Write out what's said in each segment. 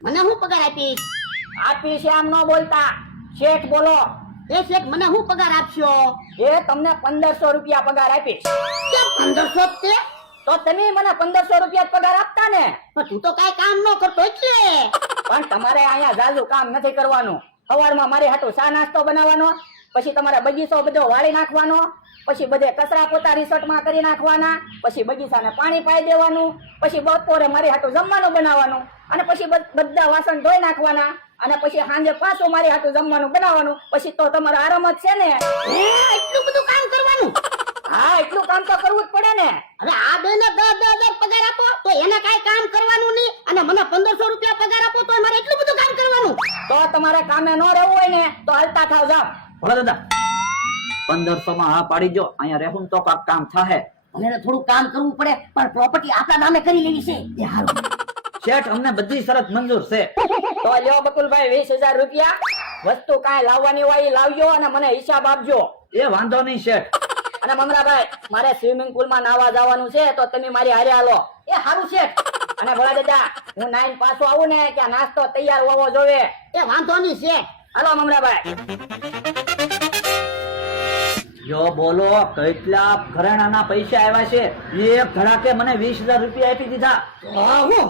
મને હું પગાર આપીશ? આપીશ એમ ન બોલતા, શેઠ બોલો. એ શેઠ મને હું પગાર આપશો? એ તમને 1500 રૂપિયા પગાર આપીશ. કેમ 1500 તે? તો તમે મને 1500 રૂપિયા જ પગાર આપતા ને. પણ તું તો કાઈ કામ ન કરતો એટલે. પણ તમારે અહીંયા જાજુ કામ નથી કરવાનું. સવારમાં મારી હાટુ ચા નાસ્તો બનાવવાનો, પછી તમારે બગીચો બધો વાળી નાખવાનો, પછી બધે કચરા પોતા રિસોર્ટમાં કરી નાખવાના, પછી બગીચાને પાણી પાઈ દેવાનું, પછી બપોરે મારી હાટુ જમવાનું બનાવવાનું, અને પછી બધા વાસણ ધોઈ નાખવાના, અને પછી સાંજે પાછું મારી હાટુ જમવાનું બનાવવાનું. પછી તો તમારો આરામ જ છે ને. એટલું બધું કામ કરવાનું? હા, એટલું કામ તો કરવું જ પડે ને. હવે આ બેને 10,000 પગાર આપો તો એને કાઈ કામ કરવાનું નહીં, અને મને 1500 રૂપિયા પગાર આપો તો મારે એટલું બધું કામ કરવાનું? તો તમારે કામે ન રહેવું હોય ને તો હાલતા થાવ જાવ. ભલે દાદા 1500 માં હા પાડી જો, અહીંયા રહેવું તો કાક કામ થાહે. મને થોડું કામ કરવું પડે, પણ પ્રોપર્ટી આપણા નામે કરી લેવી છે. એ હારું. શેઠ અમને બધી શરત મંજૂર છે. તો લ્યો બકુલભાઈ 20,000 રૂપિયા. વસ્તુ કાંઈ લાવવાની હોય ઈ લાવજો અને મને હિસાબ આપજો. એ વાંધો નહીં શેઠ. અને મમરાભાઈ, મારે સ્વિમિંગ પુલ માં નાવા જવાનું છે, તો તમે મારી હારે હાલો. એ હારું શેઠ. અને ભોળા દાદા, હું નાઈન પાછો આવું ને કે નાસ્તો તૈયાર હોવો જોઈએ. એ વાંધો નહીં શેઠ. હાલો મમરાભાઈ. જો બોલો કેટલા ઘરેણાના પૈસા આવ્યા છે? એક ધડાકે મને 20,000 રૂપિયા આપી દીધા. હું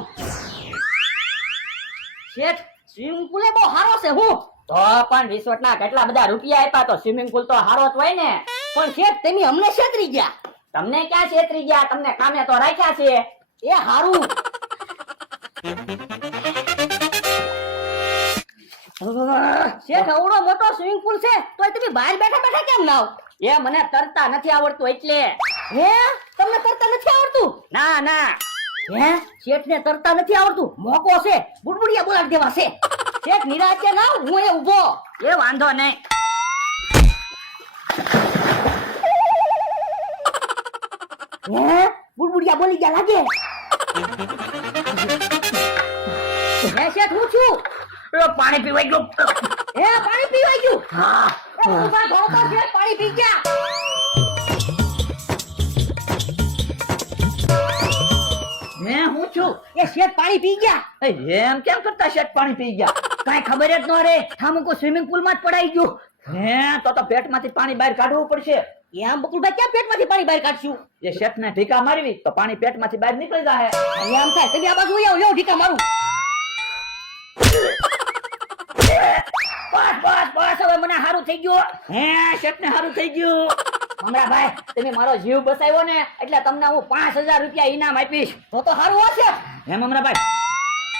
શેઠ સ્વિમિંગ પુલ બહુ સારો છે. હું તો પણ રિસોર્ટ ના કેટલા બધા રૂપિયા આપ્યા, તો સ્વિમિંગ પુલ તો હારો જ હોય ને. પણ શેઠ તમે અમને છેતરી ગયા. તમને ક્યાં છેતરી ગયા? તમને કામે તો રાખ્યા છે. એ હારું. શેઠ અવડો મોટો સ્વિમિંગ પુલ છે તોય તમે બહાર બેઠા બેઠા કેમ નાવ? એ મને તરતા નથી આવડતું એટલે. હે તમને તરતા નથી આવડતું? ના ના, હે શેઠ ને તરતા નથી આવડતું? મોકો છે, બુડબુડિયા બોલાવી દેવા છે. શેઠ નિરાતે નાવ, હું એ ઊભો. એ વાંધો નહીં. હે બુડબુડિયા બોલી ગયા લાગે. હે શેઠ હું છું. પાણી પીવાઈ ગયું. હે પાણી પીવાઈ ગયું? હા. ઉભા થો તો શેઠ પાણી પી ગયા. મેં હું છું? એ શેઠ પાણી પી ગયા. એમ કેમ કરતા શેઠ પાણી પી ગયા? કાઈ ખબર જ ન રે, ઠામુકો સ્વિમિંગ પુલ માં જ પડાઈ ગયું. હે તો પેટમાંથી પાણી બહાર કાઢવું પડશે. એમ બકુલભાઈ કેમ પેટમાંથી પાણી બહાર કાઢશું? એ શેઠને ઢીકા મારવી તો પાણી પેટમાંથી બહાર નીકળી જાય. એમ થાય તમે આ બાજુ આવો, લ્યો ઢીકા મારું. બસ બસ બસ, હવે મને સારું થઈ ગયું. હે શેઠને સારું થઈ ગયું. મમરાભાઈ, તમે મારો જીવ બચાવ્યો ને એટલે તમને હું 5,000 રૂપિયા ઇનામ આપીશ. તો સારું હશે. હે મમરાભાઈ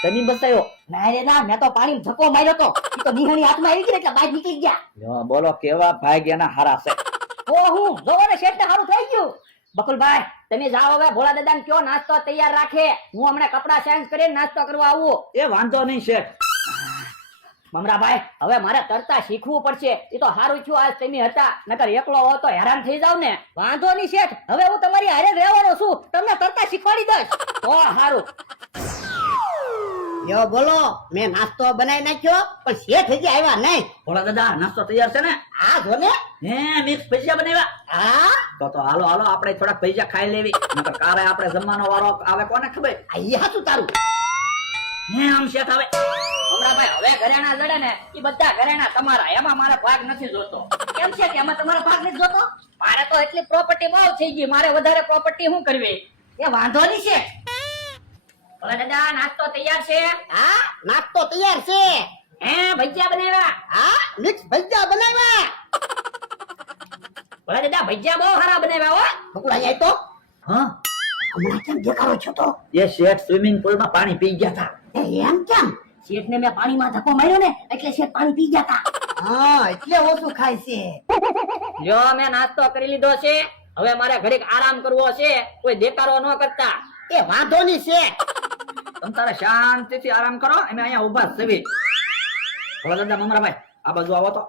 તમે બતાવ્યો? ના રે ના, મેં તો પાણી ધક્કો માર્યો તો, ઈ તો નિહાણી હાથમાં આવી ગઈ એટલે બહાર નીકળી ગયા. જો બોલો કેવા ભાગ્યના હારા છે. ઓ હું જોવો ને શેઠને સારું થઈ ગયું. બકુલભાઈ, તમે જાઓ હવે ભોળા દાદાને કયો નાસ્તો તૈયાર રાખે. હું હમણાં કપડા ચેન્જ કરીને નાસ્તો કરવા આવું. એ વાંધો નહીં શેઠ. મમરાભાઈ, હવે મારે તરતા શીખવું પડશે. એ તો સારું થયું આજ તમે હતા, નકર એકલો હો તો હેરાન થઈ જાવ ને. વાંધો નહીં શેઠ, હવે હું તમારી હારે રહેવાનો છું, તમને તરતા શીખવાડી દઈશ. તો સારું. યો બોલો, મેં નાસ્તો બનાવી નાખ્યો પણ શેઠ હજી આવ્યા નહીં. ભોળા દાદા નાસ્તો તૈયાર છે ને? આ જો ને. હે મિક્સ ભજીયા બનાવ્યા? હા તો હાલો હાલો આપણે થોડાક ભજીયા ખાઈ લેવી, નકર કારે આપણે જમવાનો વારો આવે કોને ખબર. અહીંયા હતું તારું. હે આમ શેઠ આવે. મમરાભાઈ, હવે ઘરેણા જડે ને એ બધા ઘરેણા તમારા, એમાં મારે ભાગ નથી જોતો. કેમ છે કે એમાં તમારો ભાગ નથી જોતો? મારે તો એટલી પ્રોપર્ટી બહુ થઈ ગઈ, મારે વધારે પ્રોપર્ટી શું કરવી? એ વાંધો નહીં છે. ભોળા દાદા, નાસ્તો તૈયાર છે? હા નાસ્તો તૈયાર છે. હે ભજીયા બનાવ્યા? હા મિક્સ ભજીયા બનાવ્યા. ભોળા દાદા, ભજીયા બહુ સારા બનાવ્યા હો. બકુલા અહીંયા તો હા હમણાં કેમ દેખાડો છો તો? એ શેઠ સ્વિમિંગ પુલમાં પાણી પી ગયા હતા. એમ કેમ? શેઠને મેં પાણીમાં ધક્કો માર્યો ને એટલે શેઠ પાણી પી ગયા હતા. હા એટલે ઓછું ખાય છે. જો મેં નાસ્તો કરી લીધો છે, હવે મારે ઘડીક આરામ કરવો છે, કોઈ દેકારો ન કરતા. એ વાંધો નહીં છે. તમે તારે શાંતિથી આરામ કરો, અમે અહીંયા ઊભા જ છીએ. ભોળા દાદા મમરાભાઈ આ બાજુ આવો તો.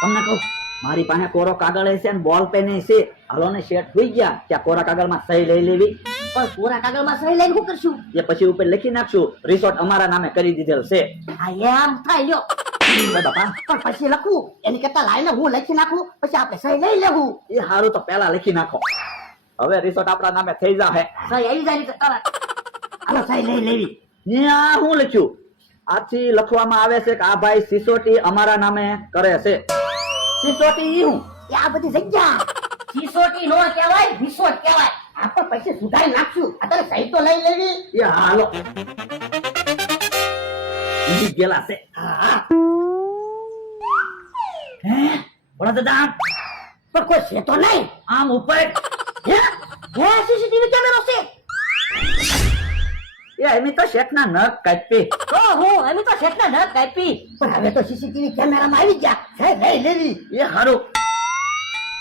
તમને કહું મારી પાસે કોરો કાગળ છે ને બોલ પેન છે. હાલો ને શેઠ હોઈ ગયા ત્યાં કોરા કાગળમાં સહી લઈ લેવી. પણ કોરા કાગળમાં સહી લઈને શું કરશું? એ પછી ઉપર લખી નાખશું રિસોર્ટ અમારા નામે કરી દીધેલ છે. હા એમ થાય લ્યો. બાપા પણ પછી લખવું એની કરતા લાઈને હું લખી નાખું, પછી આપણે સહી લઈ લેવું. એ સારું તો પેલા લખી નાખો, હવે રિસોર્ટ આપણા નામે થઈ જાહે. સહી આવી જાય તરત. હાલો સહી લઈ લેવી. ત્યાં શું લખ્યું? આથી લખવામાં આવે છે કે આ ભાઈ સિસોટી અમારા નામે કરે છે. સિસોટી ઈ હું? એ આ બધી જગ્યા સિસોટી નો કહેવાય રિસોર્ટ કહેવાય. આપણે પૈસે સુધારી નાખશું. અત્યારે સહી તો લઈ લેવી. એ હાલો ઈ ગેલા છે. હા હે બોલો દાદા, પણ કોઈ છે તો નહીં. આમ ઉપર હે હે સીસીટીવી કેમેરો છે. એ એમી તો શેઠના નખ કાપી. ઓહો અમે તો શેઠના નખ કાપી. પણ હવે તો સીસીટીવી કેમેરામાં આવી ગયા. હે લઈ લેવી. એ હારું.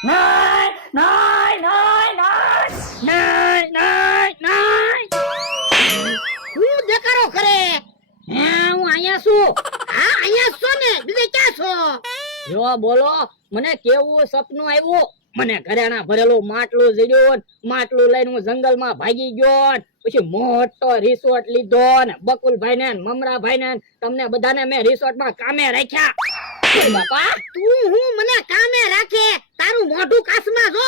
નાય નાય નાય નાય નાય નાય નાય. હું દેખાડો કરે. હે હું અહીંયા છું. હા અહીંયા છો ને બીજે ક્યાં છો? જો બોલો, મને કેવું સપનું આવ્યું. મને ઘરેણા ભરેલું માટલું જડ્યું, માટલું લઈને હું જંગલમાં ભાગી ગયો, પછી મોટો રિસોર્ટ લીધો ને બકુલભાઈ ને મમરાભાઈ ને તમને બધાને મેં રિસોર્ટમાં કામે રાખ્યા. બાપા તું હું મને કામે રાખે. તારું મોઢું કાસમાં જો.